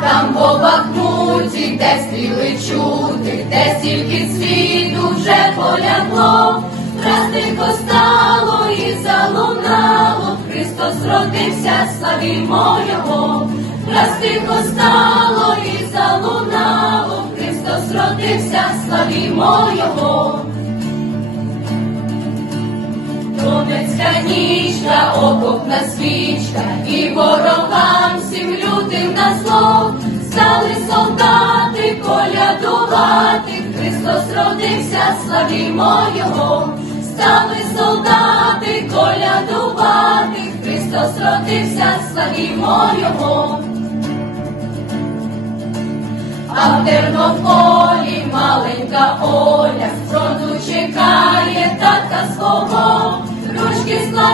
Там по Бахмуті, де стріли чути, де стільки світу вже полягло, Празднико стало і залунало, Христос родився, славімо Його, Празднико стало і залунало, Христос родився, славімо Його. Донецька нічка, окопна свічка, і ворогам всім лютим на зло, стали солдати колядувати, Христос родився, славімо Його, стали солдати колядувати, Христос родився, славімо Його. А в Тернополі маленька Оля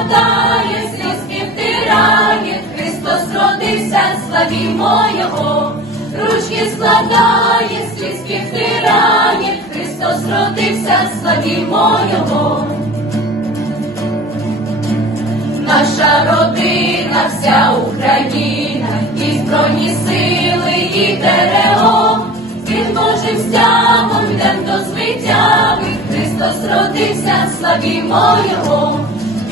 складає, слізки втирає, Христос родився, славімо Його, ручки складає, слізки втирає, Христос родився, славімо Його. Наша родина, вся Україна, і збройні сили, і ТРО, під Божим стягом йдем до звитяги, Христос родився, славімо Його,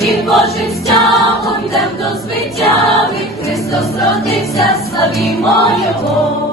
під Божим стягом йдем до звитяги, Христос родився, славімо Його.